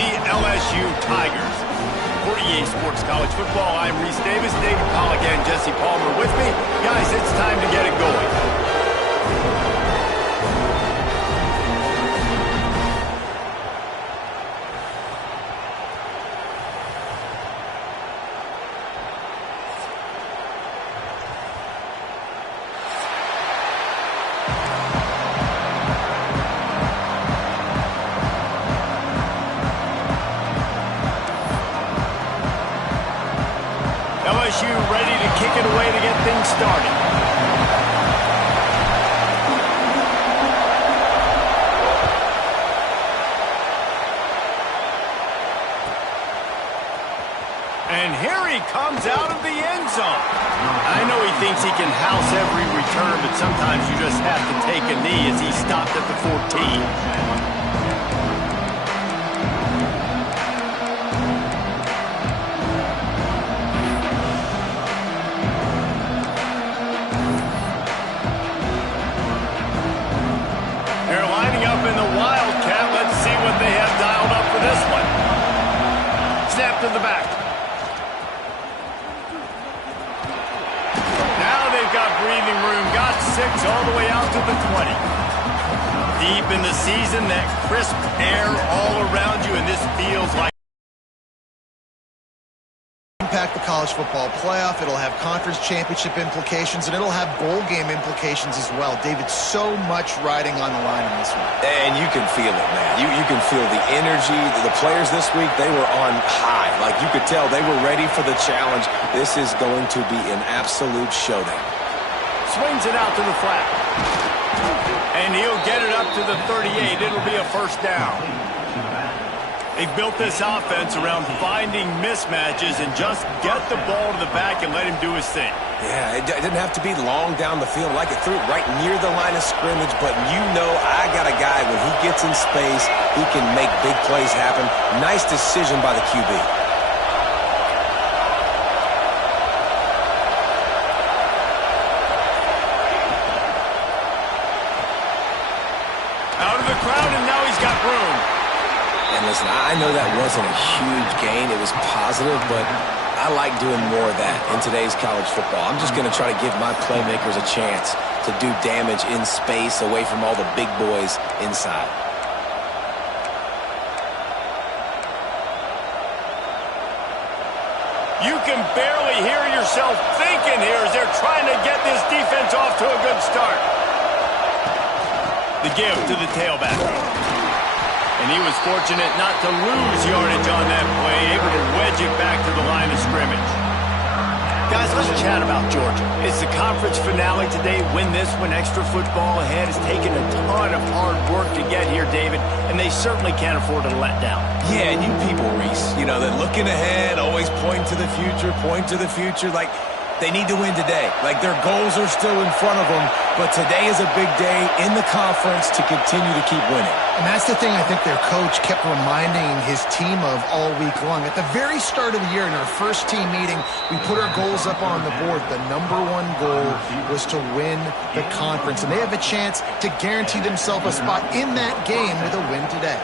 the LSU Tigers. For EA Sports College Football, I'm Reese Davis, David Pollack, and Jesse Palmer with me. Guys, it's time to get it going. LSU ready to kick it away to get things started. And here he comes out of the end zone. I know he thinks he can house every return, but sometimes you just have to take a knee as he stopped at the 14. In the Wildcat, let's see what they have dialed up for this one. Snap to the back. Now they've got breathing room. Got 6 all the way out to the 20. Deep in the season, that crisp air all around you, and this feels like impact the college football playoff. It'll have conference championship implications, and it'll have bowl game implications as well. David, so much riding on the line in this one. And you can feel it, man. You can feel the energy. The players this week, they were on high. Like, you could tell they were ready for the challenge. This is going to be an absolute showdown. Swings it out to the flat. And he'll get it up to the 38. It'll be a first down. They've built this offense around finding mismatches and just get the ball to the back and let him do his thing. Yeah, it didn't have to be long down the field. Like it threw it right near the line of scrimmage, but you know I got a guy, when he gets in space, he can make big plays happen. Nice decision by the QB. Out of the crowd, and now he's got room. And listen, I know that wasn't a huge gain. It was positive, but I like doing more of that in today's college football. I'm just going to try to give my playmakers a chance to do damage in space away from all the big boys inside. You can barely hear yourself thinking here as they're trying to get this defense off to a good start. The give to the tailback. And he was fortunate not to lose yardage on that play, able to wedge it back to the line of scrimmage. Guys, let's chat about Georgia. It's the conference finale today. Win this one, extra football ahead. It's taken a ton of hard work to get here, David, and they certainly can't afford to let down. Yeah, and you people, Reese, you know, they're looking ahead, always point to the future, like they need to win today. Like their goals are still in front of them, but today is a big day in the conference to continue to keep winning. And that's the thing I think their coach kept reminding his team of all week long. At the very start of the year in our first team meeting, we put our goals up on the board. The #1 goal was to win the conference, and they have a chance to guarantee themselves a spot in that game with a win today.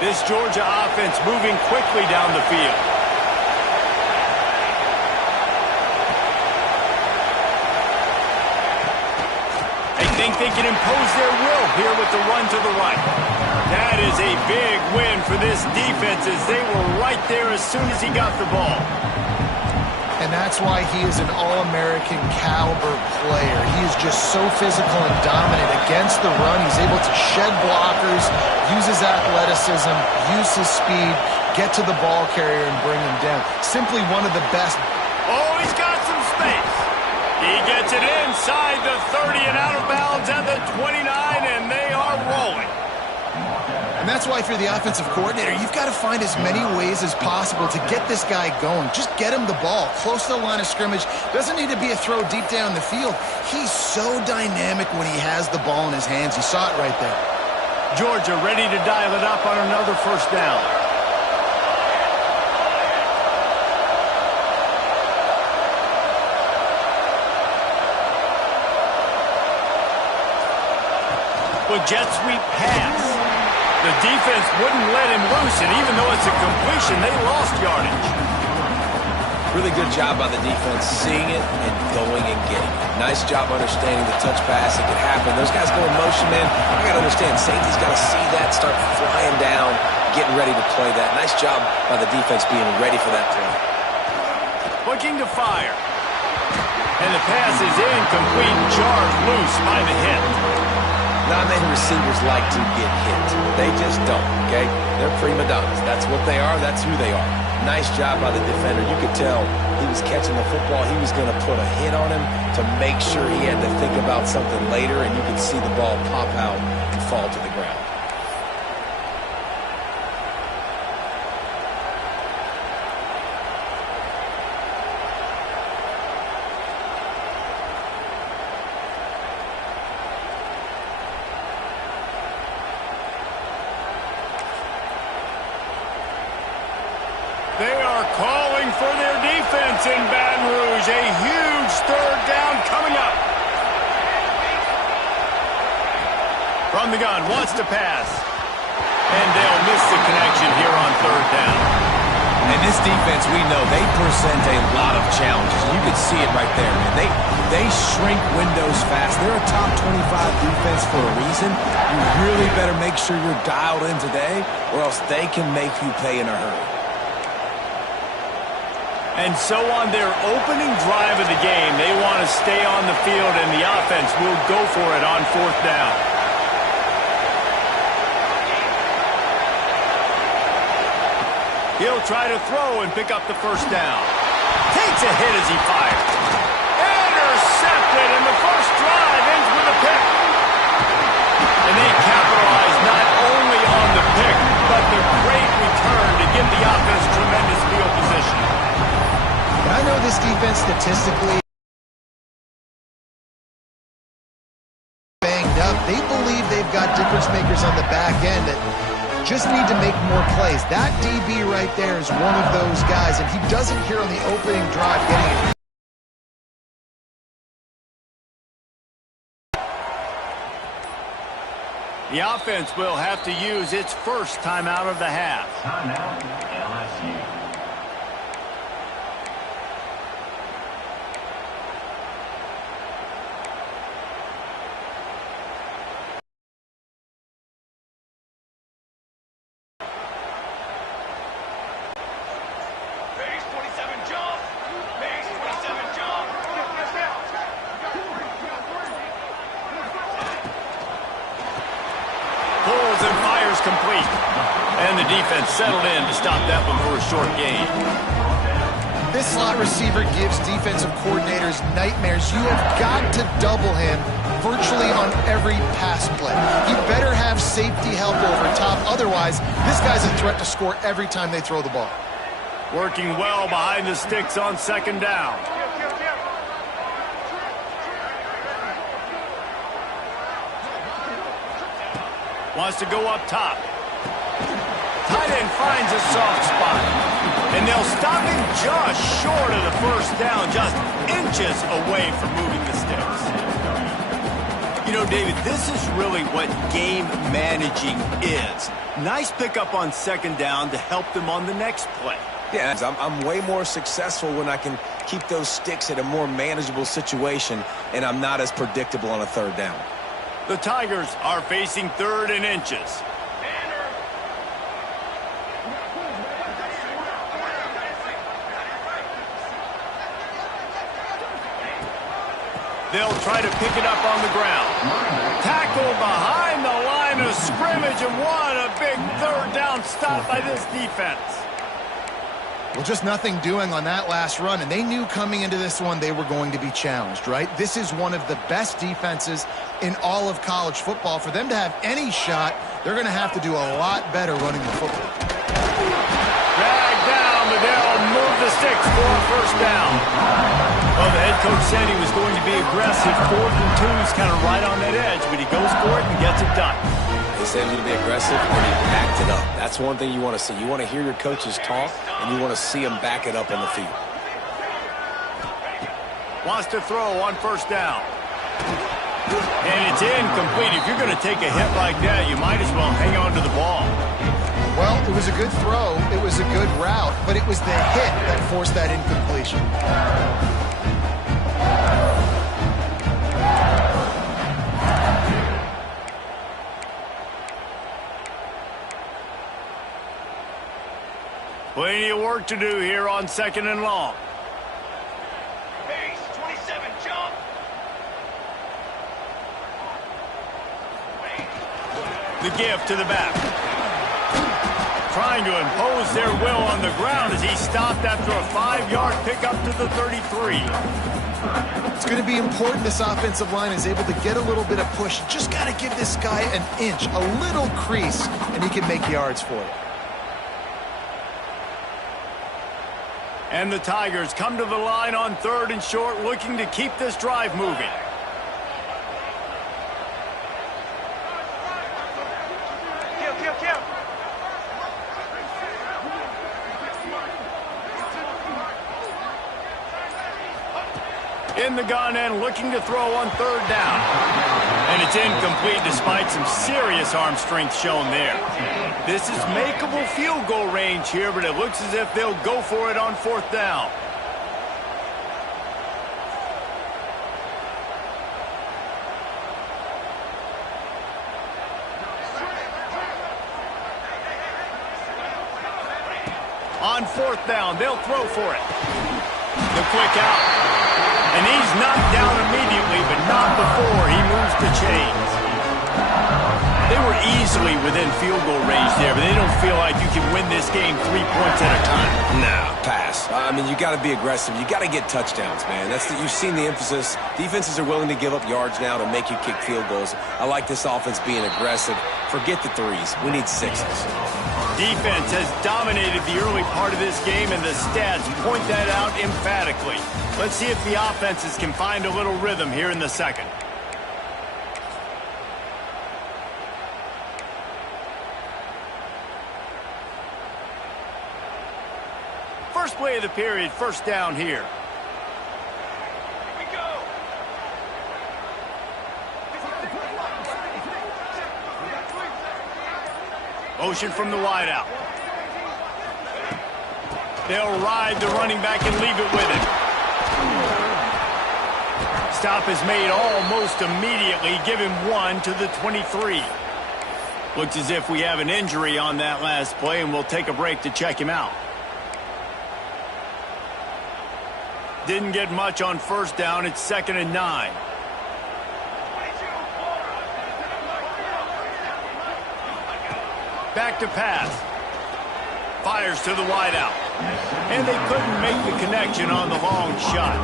This Georgia offense moving quickly down the field. They think they can impose their will here with the run to the right. That is a big win for this defense as they were right there as soon as he got the ball. And that's why he is an All-American caliber player. He is just so physical and dominant against the run. He's able to shed blockers, use his athleticism, use his speed, get to the ball carrier and bring him down. Simply one of the best. Oh, he's got some space. He gets it inside the 30 and out of bounds at the 29, and they are rolling. And that's why if you're the offensive coordinator, you've got to find as many ways as possible to get this guy going. Just get him the ball close to the line of scrimmage. Doesn't need to be a throw deep down the field. He's so dynamic when he has the ball in his hands. You saw it right there. Georgia ready to dial it up on another first down. with jet sweep pass. The defense wouldn't let him loose, and even though it's a completion, they lost yardage. Really good job by the defense seeing it and going and getting it. Nice job understanding the touch pass. It could happen. Those guys go in motion, man. You got to understand, safety's got to see that, start flying down, getting ready to play that. Nice job by the defense being ready for that play. Looking to fire. And the pass is incomplete, jarred loose by the hit. Not many receivers like to get hit. They just don't, okay? They're prima donnas. That's what they are. That's who they are. Nice job by the defender. You could tell he was catching the football. He was going to put a hit on him to make sure he had to think about something later, and you could see the ball pop out and fall to the ground. They are calling for their defense in Baton Rouge. A huge third down coming up. From the gun, wants to pass. And they'll miss the connection here on third down. And this defense, we know, they present a lot of challenges. You can see it right there, man. They shrink windows fast. They're a top 25 defense for a reason. You really better make sure you're dialed in today, or else they can make you pay in a hurry. And so on their opening drive of the game, they want to stay on the field, and the offense will go for it on fourth down. He'll try to throw and pick up the first down. Takes a hit as he fires. Intercepted, and the first drive ends with a pick. And they capitalize not only on the pick, but the great return to give the offense tremendous field position. I know this defense statistically banged up. They believe they've got difference makers on the back end that just need to make more plays. That DB right there is one of those guys, and he doesn't here on the opening drive getting it. The offense will have to use its first timeout of the half. Timeout, LSU. Pulls and fires complete. And the defense settled in to stop that one for a short gain. This slot receiver gives defensive coordinators nightmares. You have got to double him virtually on every pass play. He better have safety help over top. Otherwise, this guy's a threat to score every time they throw the ball. Working well behind the sticks on second down. Wants to go up top. Tight end finds a soft spot. And they'll stop him just short of the first down, just inches away from moving the sticks. You know, David, this is really what game managing is. Nice pickup on second down to help them on the next play. Yeah, I'm way more successful when I can keep those sticks at a more manageable situation, and I'm not as predictable on a third down. The Tigers are facing third and inches. They'll try to pick it up on the ground. Tackle behind the line of scrimmage, and what a big third down stop by this defense. Well, just nothing doing on that last run, and they knew coming into this one they were going to be challenged, right? This is one of the best defenses in all of college football. For them to have any shot, they're going to have to do a lot better running the football. Dragged down, but they'll move the sticks for a first down. Well, the head coach said he was going to be aggressive. 4th and 2 is kind of right on that edge, but he goes for it and gets it done. He said he was going to be aggressive, and he backed it up. That's one thing you want to see. You want to hear your coaches talk, and you want to see them back it up on the field. Wants to throw on first down. And it's incomplete. If you're going to take a hit like that, you might as well hang on to the ball. Well, it was a good throw. It was a good route, but it was the hit that forced that incompletion. Plenty of work to do here on 2nd and long. Pace, 27, jump. The give to the back. Trying to impose their will on the ground as he stopped after a 5-yard pickup to the 33. It's going to be important this offensive line is able to get a little bit of push. Just got to give this guy an inch, a little crease, and he can make yards for it. And the Tigers come to the line on 3rd and short, looking to keep this drive moving. Kill. In the gun and looking to throw on 3rd down. And it's incomplete despite some serious arm strength shown there. This is makeable field goal range here, but it looks as if they'll go for it on 4th down. On 4th down, they'll throw for it. The quick out. And he's knocked down immediately, but not before he moves the chains. They were easily within field goal range there, but they don't feel like you can win this game 3 points at a time. Nah, pass. I mean, you got to be aggressive. You got to get touchdowns, man. You've seen the emphasis. Defenses are willing to give up yards now to make you kick field goals. I like this offense being aggressive. Forget the threes. We need 6s. Defense has dominated the early part of this game, and the stats point that out emphatically. Let's see if the offenses can find a little rhythm here in the 2nd. First play of the period, 1st down here. Here we go. Motion from the wideout. They'll ride the running back and leave it with him. Stop is made almost immediately. Give him 1 to the 23. Looks as if we have an injury on that last play, and we'll take a break to check him out. Didn't get much on 1st down. It's 2nd and 9. Back to pass. Fires to the wideout. And they couldn't make the connection on the long shot.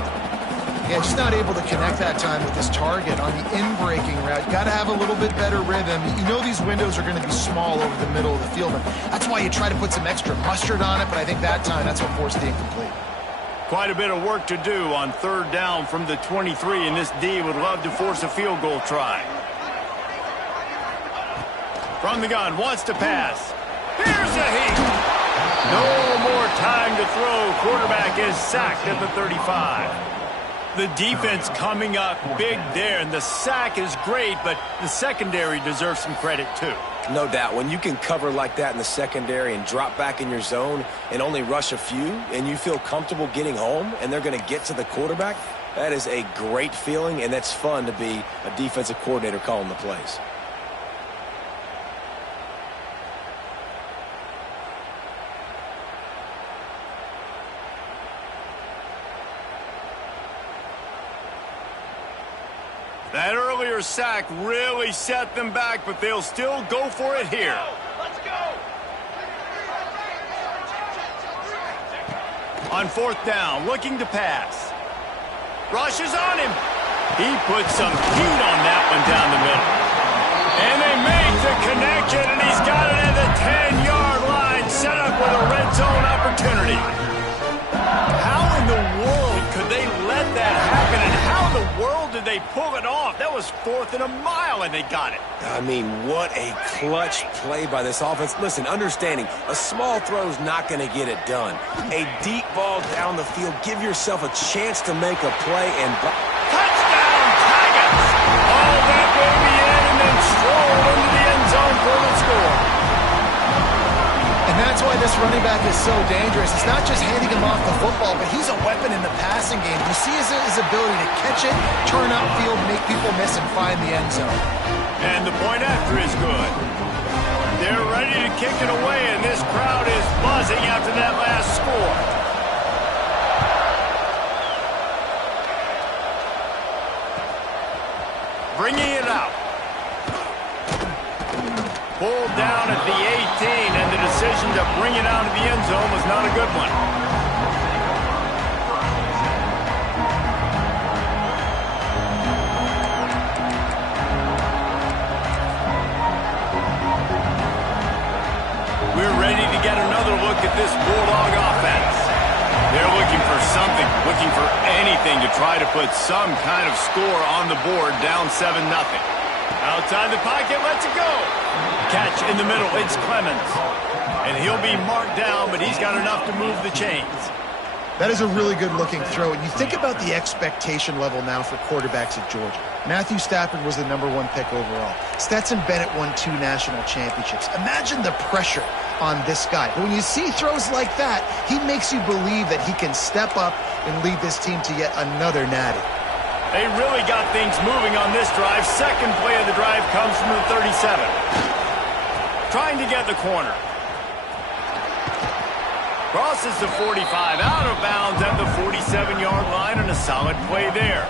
Yeah, just not able to connect that time with his target on the in-breaking route. Got to have a little bit better rhythm. You know these windows are going to be small over the middle of the field, and that's why you try to put some extra mustard on it, but I think that time that's what forced the incomplete. Quite a bit of work to do on 3rd down from the 23, and this D would love to force a field goal try. From the gun, wants to pass. Here's a heat. No more time to throw. Quarterback is sacked at the 35. The defense coming up big there, and the sack is great, but the secondary deserves some credit too. No doubt. When you can cover like that in the secondary and drop back in your zone and only rush a few, and you feel comfortable getting home, and they're going to get to the quarterback, that is a great feeling, and that's fun to be a defensive coordinator calling the plays. That earlier sack really set them back, but they'll still go for it here. Let's go. On 4th down, looking to pass. Rushes on him. He puts some heat on that one down the middle. And they make the connection, and he's got it at the 10-yard line, set up with a red zone opportunity. How in the world could they let that happen, and how in the world did they pull it off? That was 4th and a mile, and they got it. I mean, what a clutch play by this offense. Listen, understanding, a small throw is not going to get it done. A deep ball down the field, give yourself a chance to make a play and... Touchdown, Tigers! All running back is so dangerous. It's not just handing him off the football, but he's a weapon in the passing game. You see his ability to catch it, turn upfield, make people miss, and find the end zone. And the point after is good. They're ready to kick it away, and this crowd is buzzing after that last score. Bringing it out. Pulled down at the 18, and the decision to bring it out of the end zone was not a good one. We're ready to get another look at this Bulldog offense. They're looking for something, looking for anything to try to put some kind of score on the board, down 7-0. Outside the pocket, lets it go. Catch in the middle, it's Clemens. And he'll be marked down, but he's got enough to move the chains. That is a really good-looking throw. And you think about the expectation level now for quarterbacks at Georgia. Matthew Stafford was the #1 pick overall. Stetson Bennett won 2 national championships. Imagine the pressure on this guy. But when you see throws like that, he makes you believe that he can step up and lead this team to yet another natty. They really got things moving on this drive. Second play of the drive comes from the 37. Trying to get the corner. Crosses the 45, out of bounds at the 47-yard line, and a solid play there.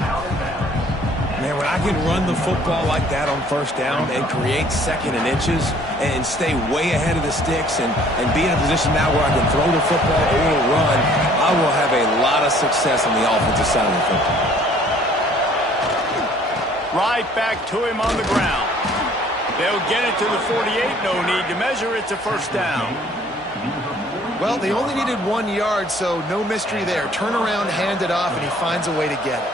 Man, when I can run the football like that on first down and create second and inches and stay way ahead of the sticks and be in a position now where I can throw the football or run, I will have a lot of success on the offensive side of the football. Right back to him on the ground. They'll get it to the 48. No need to measure. It's a first down. Well, they only needed 1 yard, so no mystery there. Turn around, hand it off, and he finds a way to get it.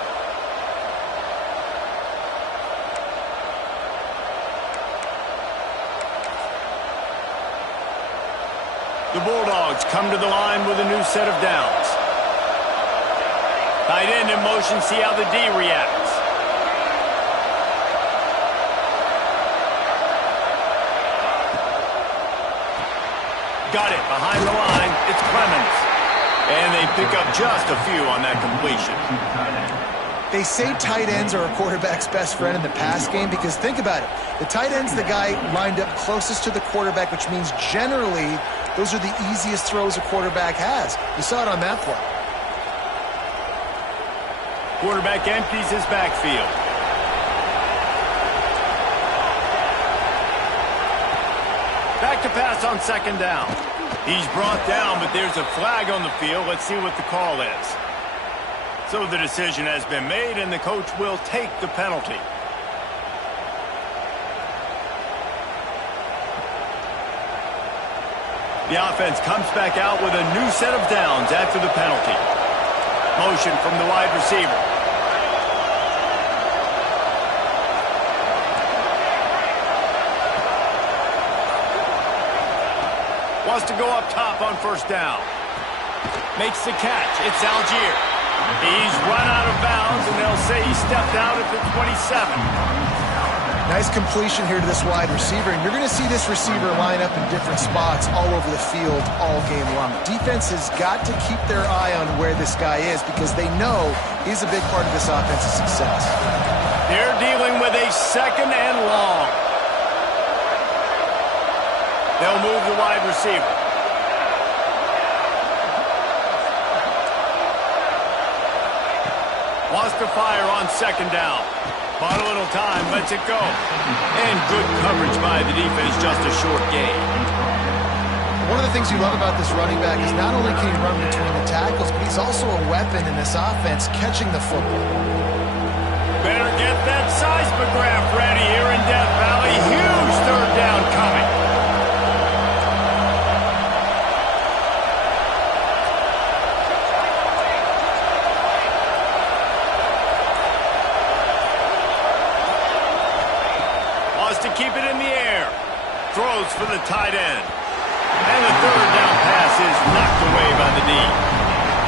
The Bulldogs come to the line with a new set of downs. Tight end in motion, see how the D reacts. Got it behind the line. It's Clemens. And they pick up just a few on that completion. They say tight ends are a quarterback's best friend in the pass game because think about it. The tight end's the guy lined up closest to the quarterback, which means generally those are the easiest throws a quarterback has. You saw it on that play. Quarterback empties his backfield. Back to pass on second down. He's brought down, but there's a flag on the field. Let's see what the call is. So the decision has been made, and the coach will take the penalty. The offense comes back out with a new set of downs after the penalty. Motion from the wide receiver. Wants to go up top on first down. Makes the catch. It's Algier. He's run out of bounds, and they'll say he stepped out at the 27. Nice completion here to this wide receiver, and you're going to see this receiver line up in different spots all over the field all game long. Defense has got to keep their eye on where this guy is because they know he's a big part of this offense's success. They're dealing with a second and long. They'll move the wide receiver. Wants to fire on second down. Bought a little time, lets it go. And good coverage by the defense, just a short gain. One of the things you love about this running back is not only can he run between the tackles, but he's also a weapon in this offense catching the football. Better get that seismograph ready here in Death Valley. Huge third down coming. To keep it in the air. Throws for the tight end. And the third down pass is knocked away by the D.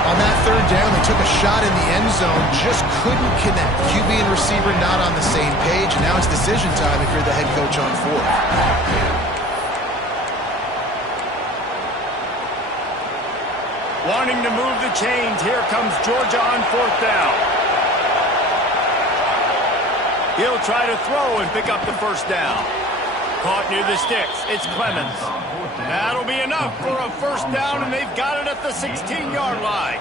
On that third down, they took a shot in the end zone, just couldn't connect. QB and receiver not on the same page, and now it's decision time if you're the head coach on fourth. Wanting to move the chains, here comes Georgia on 4th down. He'll try to throw and pick up the 1st down. Caught near the sticks. It's Clemens. That'll be enough for a 1st down, and they've got it at the 16-yard line.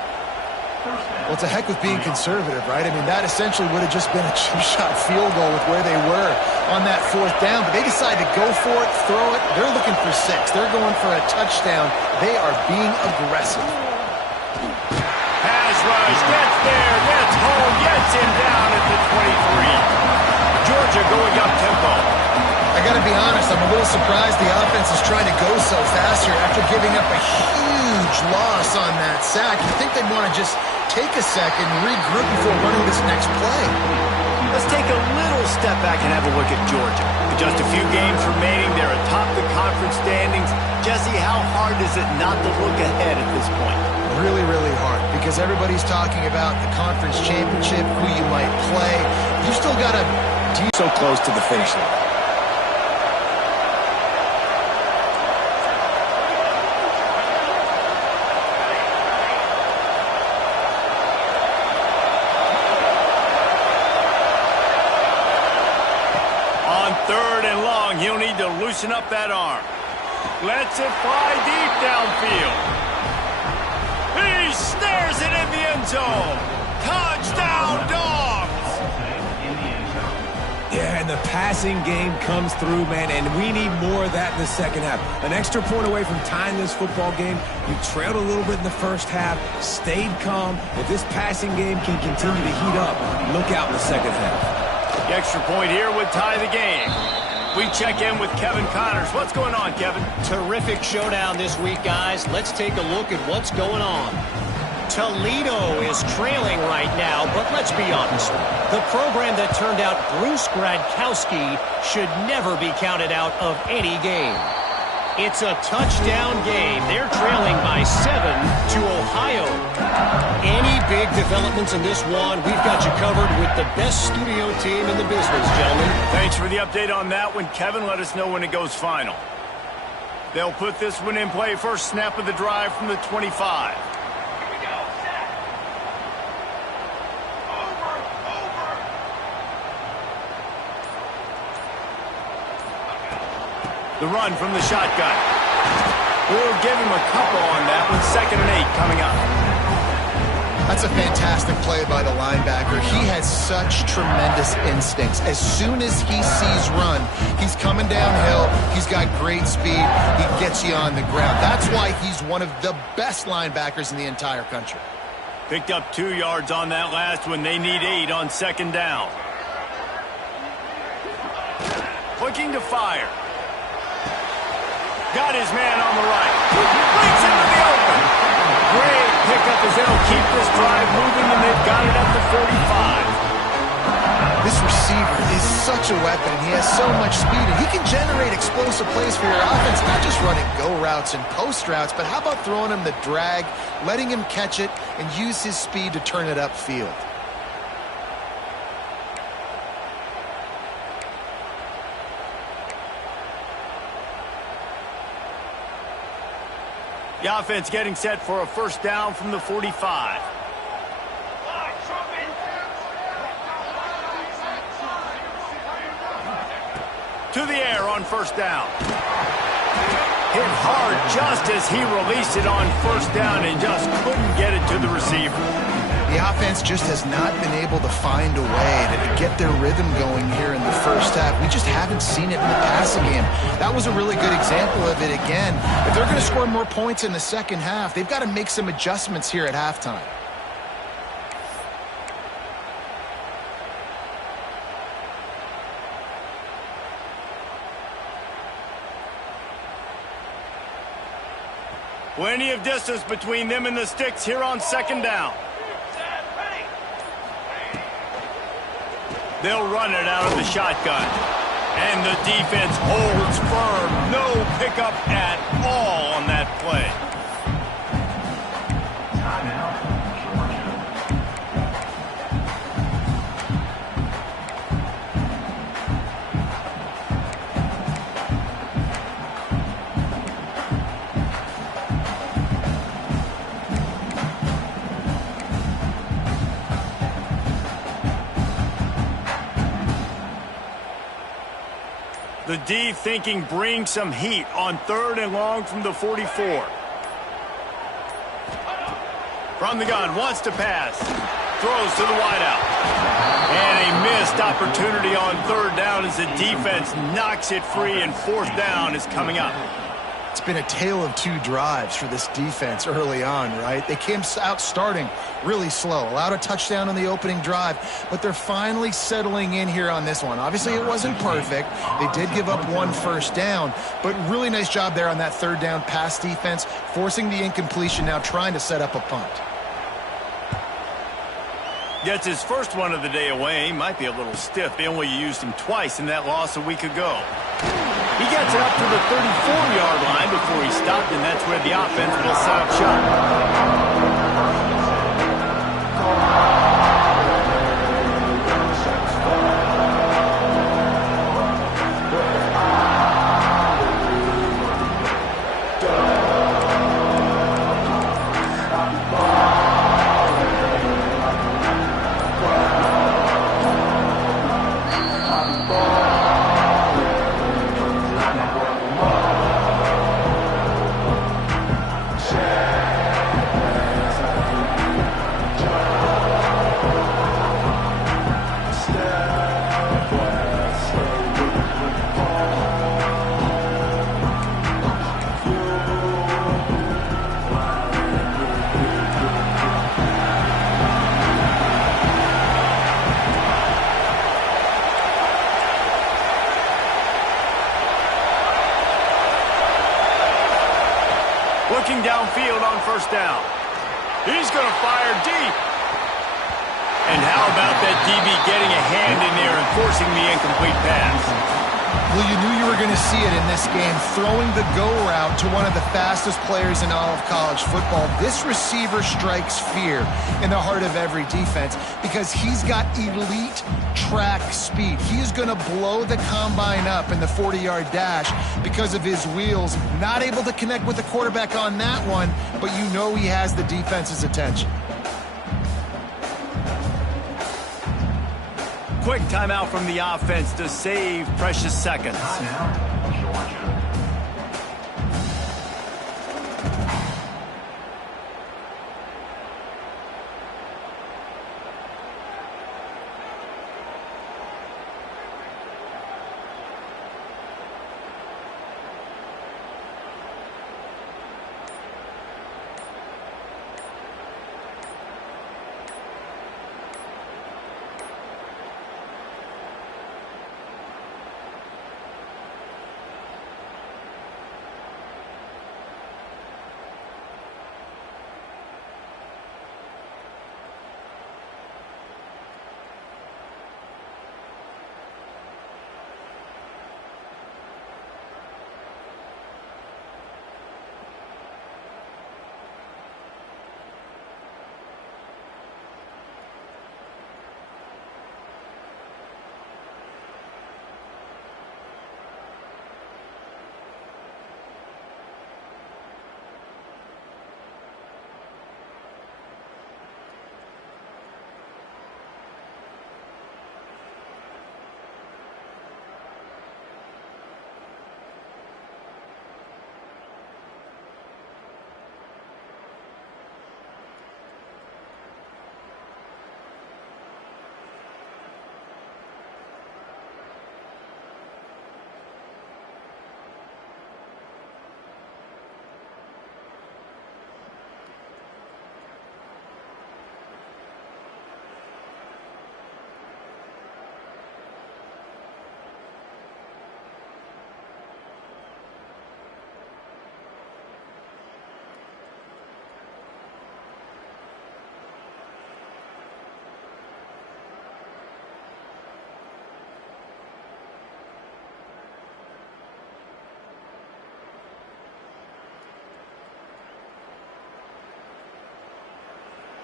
Well, it's a heck with being conservative, right? I mean, that essentially would have just been a chip shot field goal with where they were on that 4th down. But they decided to go for it, throw it. They're looking for 6. They're going for a touchdown. They are being aggressive. Pass rush, gets there, gets home, gets him down at the 23. Georgia going up tempo. I got to be honest, I'm a little surprised the offense is trying to go so fast here after giving up a huge loss on that sack. You think they'd want to just take a second, regroup before running this next play. Let's take a little step back and have a look at Georgia. With just a few games remaining, they're atop the conference standings. Jesse, how hard is it not to look ahead at this point? Really, really hard, because everybody's talking about the conference championship, who you might play. You still got to be so close to the finish line. He'll need to loosen up that arm. Lets it fly deep downfield. He snares it in the end zone. Touchdown, Dogs! Yeah, and the passing game comes through, man, and we need more of that in the second half. An extra point away from tying this football game. You trailed a little bit in the first half, stayed calm. If this passing game can continue to heat up, look out in the second half. The extra point here would tie the game. We check in with Kevin Connors. What's going on, Kevin? Terrific showdown this week, guys. Let's take a look at what's going on. Toledo is trailing right now, but let's be honest. The program that turned out Bruce Gradkowski should never be counted out of any game. It's a touchdown game. They're trailing by 7 to Ohio. Any big developments in this one, we've got you covered with the best studio team in the business, gentlemen. Thanks for the update on that one, Kevin. Let us know when it goes final. They'll put this one in play. First snap of the drive from the 25. Here we go. Set. Over. The run from the shotgun. We'll give him a couple on that one. 2nd and 8 coming up. That's a fantastic play by the linebacker. He has such tremendous instincts. As soon as he sees run, he's coming downhill. He's got great speed. He gets you on the ground. That's why he's one of the best linebackers in the entire country. Picked up 2 yards on that last one. They need 8 on 2nd down. Looking to fire. Got his man on the right. Breaks into the open. Great pickup as they'll keep this drive moving, and they've got it at the 45. This receiver is such a weapon, and he has so much speed, and he can generate explosive plays for your offense, not just running go routes and post routes, but how about throwing him the drag, letting him catch it, and use his speed to turn it upfield. The offense getting set for a 1st down from the 45. To the air on 1st down. Hit hard just as he released it on 1st down and just couldn't get it to the receiver. The offense just has not been able to find a way to get their rhythm going here in the first half. We just haven't seen it in the passing game. That was a really good example of it again. If they're going to score more points in the second half, they've got to make some adjustments here at halftime. Plenty of distance between them and the sticks here on 2nd down. They'll run it out of the shotgun. And the defense holds firm. No pickup at all on that play. The D thinking bring some heat on 3rd and long from the 44. From the gun, wants to pass. Throws to the wideout. And a missed opportunity on 3rd down as the defense knocks it free, and 4th down is coming up. It's been a tale of 2 drives for this defense early on, right? They came out starting really slow, allowed a touchdown on the opening drive, but they're finally settling in here on this one. Obviously, it wasn't perfect. They did give up 1 first down, but really nice job there on that 3rd down pass defense, forcing the incompletion, now trying to set up a punt. Gets his first one of the day away. Might be a little stiff. They only used him twice in that loss a week ago. He gets it up to the 34-yard line before he stopped, and that's where the offense will set up shop. Looking downfield on 1st down. He's going to fire deep. And how about that DB getting a hand in there and forcing the incomplete pass? Well, you knew you were going to see it in this game, throwing the go route to one of the fastest players in all of college football. This receiver strikes fear in the heart of every defense because he's got elite track speed. He is going to blow the combine up in the 40-yard dash because of his wheels. Not able to connect with the quarterback on that one, but you know he has the defense's attention. Quick timeout from the offense to save precious seconds. Timeout, Georgia.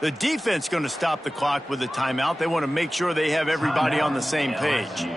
The defense going to stop the clock with a timeout. They want to make sure they have everybody on the same page.